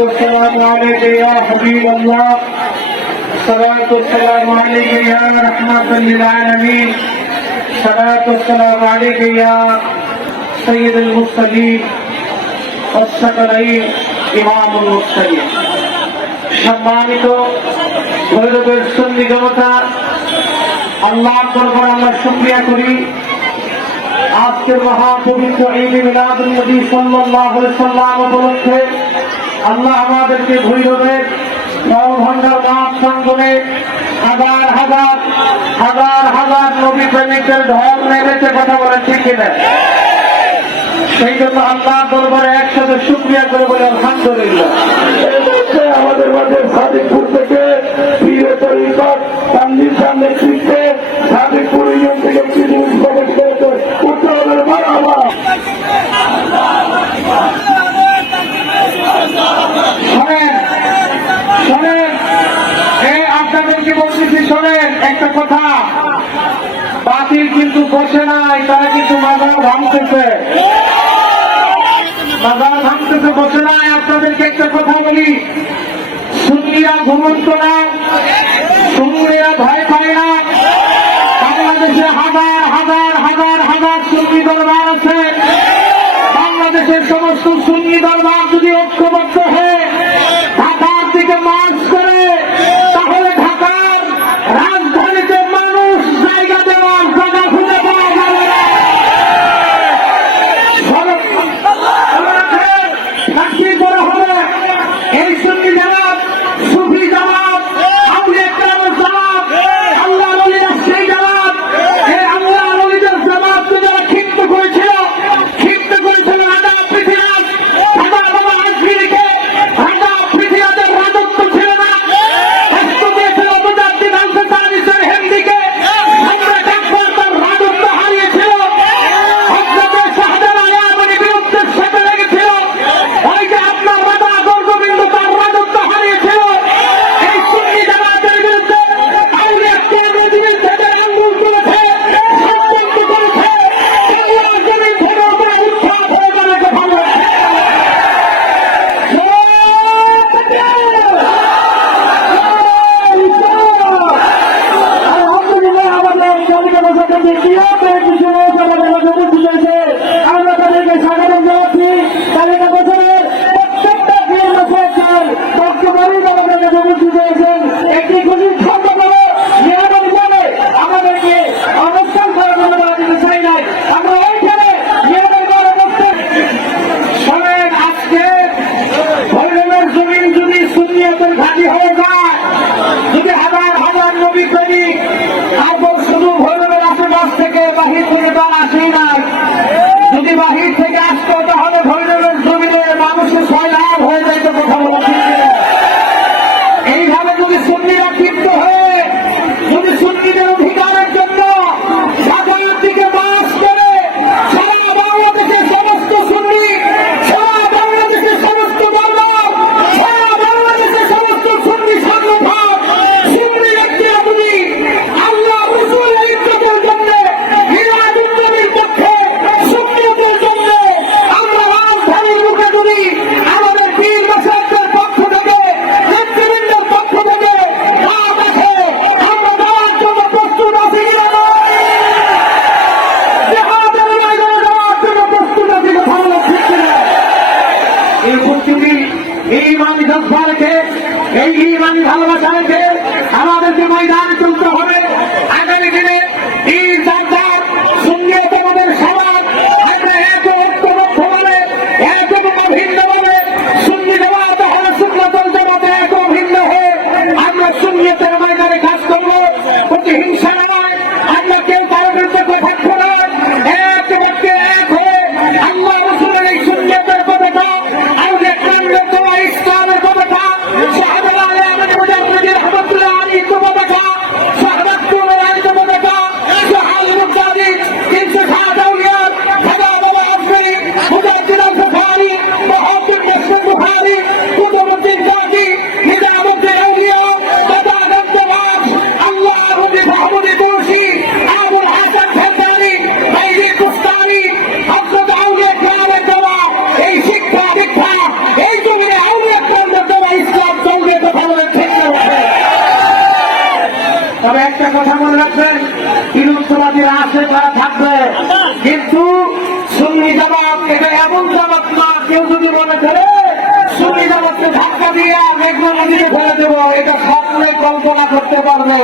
والسلام عليك يا حبيب الله الصلاة والسلام عليك يا رحمة للعالمين الصلاة والسلام عليك يا سيد المرسلين والثقلين إمام المرسلين সম্মানিত ভৈরবের সুন্নি জনতা, আল্লাহর দরবারে আমরা শুকরিয়া করি। আজকের মহাপবিত্র ঈদ মিলাদুন নবী সাল্লাল্লাহু আলাইহি সাল্লাম উপলক্ষে আল্লাহ আমাদেরকে ভৈরবের নবভান্ডার মাঠ প্রাঙ্গণে হাজার হাজার হাজার হাজার নবী প্রেমিকদের ঢল নেমেছে, কথা বলেন ঠিক কিনা? সেই জন্য আল্লাহর দরবারে একসাথে শুকরিয়া করে বলে আলহামদুলিল্লাহ। আমাদের মাঝে সাদিকপুর থেকে প্রিয় তরিকত তানভীর নেতৃত্বে সাদিকপুর ইউনিয়ন থেকে একটি নিউজ প্রবেশ করেছে। উত্তরের মারহাবা। শোনেন শোনেন, এই আপনাদেরকে বলতেছি, শোনেন একটা কথা, বাতিল কিন্তু বসে নাই, তারা কিন্তু মাজার ভাঙতেছে, মাজার ভাঙতেছে, বসে নাই। আপনাদেরকে একটা কথা বলি, সুন্নিরা ঘুমন্ত না, সুন্নিরা ভয় পায় না। বাংলাদেশে হাজার হাজার হাজার হাজার সুন্নি দরবার আছে। বাংলাদেশের সমস্ত সুন্নি দরবার যদি ঐক্যবদ্ধ হয়ে ঢাকার দিকে মার্চ করে, তাহলে ঢাকার রাজধানীতে মানুষ জায়গা দেওয়ার জায়গা খুঁজে পাওয়া যাবে না। চাকরি করা হবে এই সুন্নি জামাত, সুফি জামাত, আউলিয়া কেরামের জামাত, আল্লাহ ওলিদের সেই জামাত, এই আল্লাহ ওলিদের জামাতকে যারা ক্ষিপ্ত করেছিল রাজা পৃথিবীরাজ, রাজা বাবা আজমিরকে, রাজা পৃথিবীরাজের রাজত্ব ছিল না, রাষ্ট্র দিয়েছিল মুজাদ্দিদ আনসারীর হিন্দিকে, সম্রাট আকবর তার রাজত্ব হারিয়েছিল, হযরতে শাহজালাল ইয়ামানি বিরুদ্ধের সাথে লেগেছিল, ওই যে আপনার রাজা গর্গবিন্দু তার রাজত্ব হারিয়েছিল। এই সুন্নি জামাতের বিরুদ্ধে আউলিয়া কেরামের বিরুদ্ধে যে আন্দোলন করেছে, ষড়যন্ত্র করেছে, বাংলার জমিন থেকে ওরা উৎখাত হয়ে গেলে কথা বলে। আলহামদুলিল্লাহ, আমাদের কলিকাতা সরকারের কিয়ামতের কিছু লোক আমাদের মাঝে উপস্থিত হয়েছে। আমরা তাদেরকে স্বাগত জানাচ্ছি। তালিকা বছরের প্রত্যেকটা ক্রিয়া সরকার বক্তব্যই আমাদের কাছে উপস্থিত হয়েছেন। একটি খুশির ছন্দ করে নিরাপদ ভাবে আমাদেরকে অবস্থান করার জন্য বলা দিতে চাই নাই। আমরা ওইখানে নিরাপদ ভাবে বসতে শোনেন। আজকে ভৈরবের জমিন যদি সুন্নিয়তের ঘাঁটি হয়ে যায়, যদি হাজার হাজার নবী প্রেমিক তারপর শুধু ভৈরবের আশেপাশ থেকে বাহির থেকে তার আসেই নাই, যদি বাহির থেকে আসতো তাহলে ভৈরবের জমিনে মানুষের সয়লাভ হয়ে যাইত, কথা বলা ঠিক কিনা? এইভাবে যদি সুন্নিরা ক্ষিপ্ত হয়ে যদি সুন্নিদের অধিকারের জন্য ঢাকার দিকে বাস করে, সারা বাংলাদেশের সমস্ত সুন্নি, সারা বাংলাদেশের সমস্ত দরবার, সারা বাংলাদেশের সমস্ত সুন্নি সংগঠন, সুন্নি ব্যক্তিরা যদি আল্লাহ রাসূলের ইজ্জতের জন্য, মিলাদুন নবীর পক্ষে, সুন্নিয়তের জন্য আমরা রাজধানীর মুখে যদি আমাদের পীর মাশায়েখদের পক্ষ থেকে, নেতৃবৃন্দের পক্ষ থেকে রাত আসে, আমরা দেওয়ার জন্য প্রস্তুত আছি কিনা? জিহাদের ময়দানে যাওয়ার জন্য প্রস্তুত আছি, কথা বলা ঠিক কিনা? এই প্রস্তুতি, এই ইমানি জজ্বা রেখে, এই ইমানি ভালোবাসা রেখে আমাদেরকে ময়দানে চলতে হবে। আগামী দিনে এই যাত্রার সুন্নিয়ত আমাদের সবার, আমরা এক ঐক্যবদ্ধ ভাবে, এক ভিন্ন ভাবে সুন্নি জামাত হলে সুন্নাতুল জামাতে এক ভিন্ন হয়ে আমরা সুন্নিয়তের ময়দানে কাজ করবো। প্রতিহিংসা নয়, আমরা কেউ কারো বিরুদ্ধে কেউ থাকবো না, এক ব্যক্তি এক হয়ে আল্লাহ রাসূলের এই সুন্নিয়তের পতাকা, আউলিয়া কেরামের দোয়া ইসলামের পতাকা, শাহজালাল ইয়ামানি মুজাদ্দিদ রহমাতুল্লাহ আলাইহির পতাকা, পরিচালনা করতে পারবে।